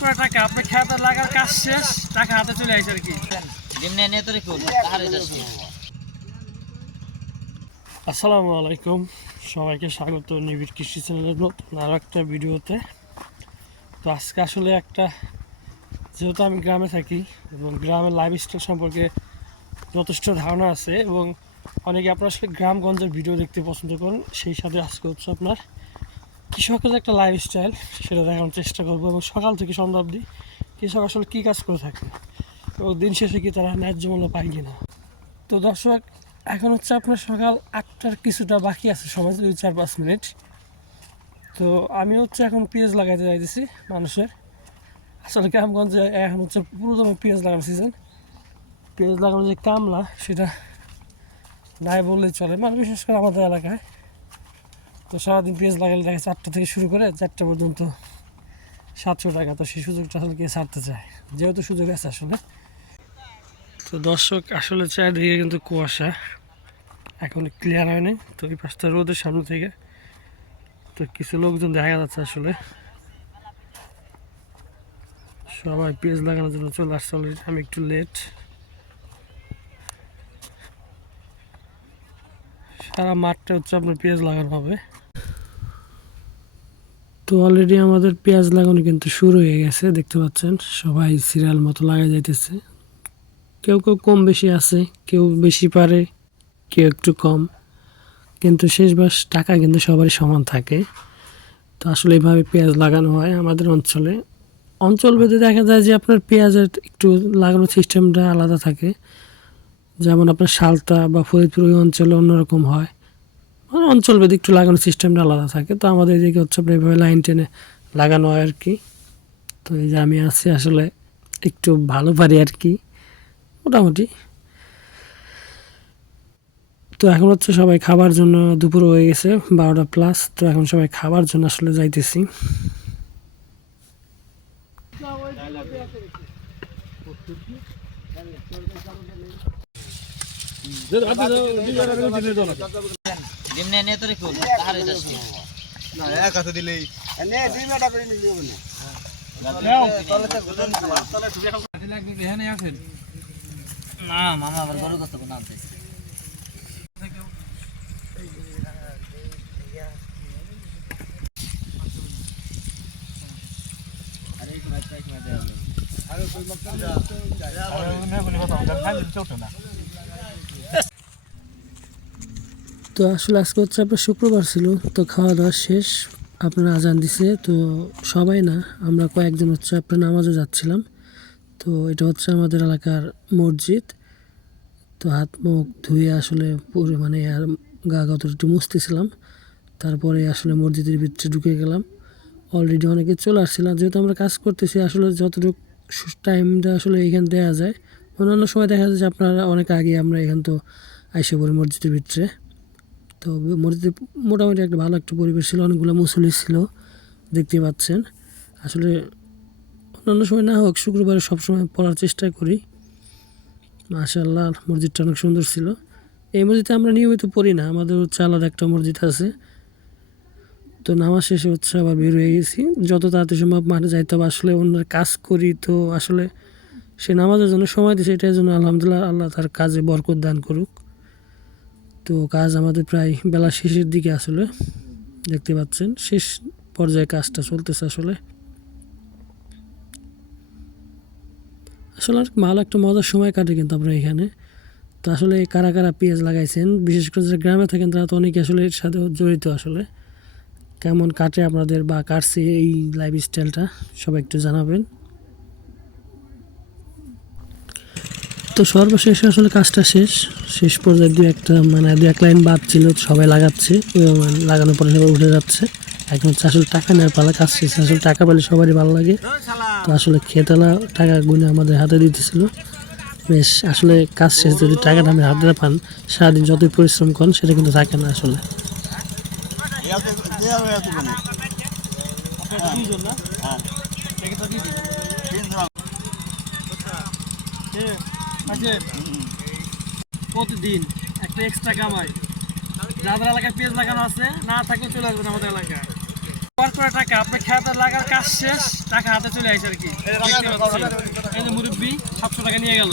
করে টাকা আপনি খেতে লাগার কাজ শেষ, টাকা হাতে চলে আসে আর কি। আসসালামু আলাইকুম, সবাইকে স্বাগত নিবিড় কৃষি চ্যানেলের নতুন আরও একটা ভিডিওতে। তো আজকে আসলে একটা, যেহেতু আমি গ্রামে থাকি এবং গ্রামের লাইফস্টাইল সম্পর্কে যথেষ্ট ধারণা আছে এবং অনেকে আপনারা আসলে গ্রামগঞ্জের ভিডিও দেখতে পছন্দ করেন, সেই সাথে আজকে হচ্ছে আপনার কৃষকের একটা লাইফস্টাইল সেটা দেখানোর চেষ্টা করবো এবং সকাল থেকে সন্ধ্যা অবধি কৃষক আসলে কী কাজ করে থাকে এবং দিন শেষে কি তারা ন্যায্য মূল্য পায় কিনা। তো দর্শক, এখন হচ্ছে আপনার সকাল 8টার কিছুটা বাকি আছে, সময় 2-4-5 মিনিট। তো আমি হচ্ছে এখন পেঁয়াজ লাগাইতে যাইতেছি মানুষের। আসলে গ্রামগঞ্জে এখন হচ্ছে পুরোদম পেঁয়াজ লাগানোর সিজন। পেঁয়াজ লাগানোর যে কামলা সেটা নাই বললেই চলে, মানে বিশেষ করে আমাদের এলাকায়। তো সারাদিন পেঁয়াজ লাগালে দেখা 4টা থেকে শুরু করে 4টা পর্যন্ত 700 টাকা। তো সেই সুযোগটা আসলে কে ছাড়তে চায়, যেহেতু সুযোগ আছে আসলে। তো দর্শক, আসলে চারিদিকে কিন্তু কুয়াশা, এখন ক্লিয়ার হয়নি। তো এই পাশটা রোদের সামনে থেকে তো কিছু লোকজন দেখা যাচ্ছে, আসলে সবাই পেঁয়াজ লাগানোর জন্য চলে আসছে অলরেডি। আমি একটু লেট। সারা মাঠটা হচ্ছে আপনার পেঁয়াজ লাগানো হবে। তো অলরেডি আমাদের পেঁয়াজ লাগানো কিন্তু শুরু হয়ে গেছে, দেখতে পাচ্ছেন সবাই সিরিয়াল মতো লাগাই যাইতেছে। কেউ কেউ কম বেশি আছে, কেউ বেশি পারে, কেউ একটু কম, কিন্তু শেষবাস টাকা কিন্তু সবারই সমান থাকে। তো আসলে এইভাবে পেঁয়াজ লাগানো হয় আমাদের অঞ্চলে। অঞ্চল ভেদে দেখা যায় যে আপনার পেঁয়াজের একটু লাগানোর সিস্টেমটা আলাদা থাকে। যেমন আপনার সালতা বা ফরিদপুর ওই অঞ্চলে অন্যরকম হয়, মানে অঞ্চল ভেদে একটু লাগানোর সিস্টেমটা আলাদা থাকে। তো আমাদের এদিকে হচ্ছে আপনার এইভাবে লাইন টেনে লাগানো হয় আর কি। তো এই যে আমি আছি, আসলে একটু ভালো পারি আর কি, মোটামুটি। তো এখন হচ্ছে সবাই খাবার জন্য, দুপুর হয়ে গেছে 12টা প্লাস। তো এখন সবাই খাবার জন্য আসলে যাইতেছি। না মামা আবার গরু কত না আনতে তো আসলে আজকে হচ্ছে আপনার শুক্রবার ছিল, তো খাওয়া দাওয়া শেষ, আপনার আজান দিছে। তো সবাই না, আমরা কয়েকজন হচ্ছে আপনার নামাজে যাচ্ছিলাম। তো এটা হচ্ছে আমাদের এলাকার মসজিদ। তো হাত মুখ ধুয়ে আসলে পুরো মানে আর গা গত একটু মুছতেছিলাম, তারপরে আসলে মসজিদের ভিতরে ঢুকে গেলাম। অলরেডি অনেকে চলে আসছিলাম, যেহেতু আমরা কাজ করতেছি আসলে যতটুকু টাইমটা আসলে এখানে দেওয়া যায়। অন্যান্য সময় দেখা যায় যে আপনারা অনেক আগে আমরা এখান তো আইসে পড়ি মসজিদের ভিতরে। তো মসজিদে মোটামুটি একটা ভালো একটা পরিবেশ ছিল, অনেকগুলো মুসল্লি ছিল, দেখতে পাচ্ছেন। আসলে অন্যান্য সময় না হোক, শুক্রবারে সবসময় পড়ার চেষ্টা করি। মাশাআল্লাহ, মসজিদটা অনেক সুন্দর ছিল। এই মসজিদে আমরা নিয়মিত পড়ি না, আমাদের হচ্ছে আলাদা একটা মসজিদ আছে। তো নামাজ শেষে হচ্ছে আবার বের হয়ে গেছি, যত তাড়াতাড়ি সম্ভব মাঠে যাইতে হবে। আসলে অন্যের কাজ করি, তো আসলে সে নামাজের জন্য সময় দিয়েছে, এটার জন্য আলহামদুলিল্লাহ, আল্লাহ তার কাজে বরকত দান করুক। তো কাজ আমাদের প্রায় বেলা শেষের দিকে, আসলে দেখতে পাচ্ছেন শেষ পর্যায়ে কাজটা চলতেছে। আসলে আসলে অনেক ভালো একটা মজার সময় কাটে কিন্তু আমরা এখানে। তো আসলে কারা কারা পেঁয়াজ লাগাইছেন, বিশেষ করে যারা গ্রামে থাকেন তারা তো অনেকে আসলে এর সাথে জড়িত। আসলে কেমন কাটে আপনাদের বা কাটছে এই লাইফস্টাইলটা, সবাই একটু জানাবেন। তো সর্বশেষ আসলে কাজটা শেষ পর্যায়ে দু এক লাইন বাদ ছিল, সবাই লাগাচ্ছে, লাগানোর পরে সবাই উঠে যাচ্ছে। এখন হচ্ছে আসলে টাকা নেওয়ার পালা, কাজ শেষ। আসলে টাকা পেলে সবারই ভালো লাগে। তো আসলে খেতালা টাকা গুনে আমাদের হাতে দিতেছিল। বেশ, আসলে কাজ শেষ যদি টাকাটা আমি হাতে পান, সারাদিন যতই পরিশ্রম করেন সেটা কিন্তু থাকে না আসলে। প্রতিদিন একটা এক্সট্রা কামাই। যাদের এলাকায় পেঁয়াজ লাগানো আছে, না থাকলে চলে আসবেন আমাদের এলাকায়। করা টাকা আপনার খেতে লাগার কাজ শেষ টাকা হাতে চলে আসে আর কি। এই যে মুরব্বী 700 টাকা নিয়ে গেল।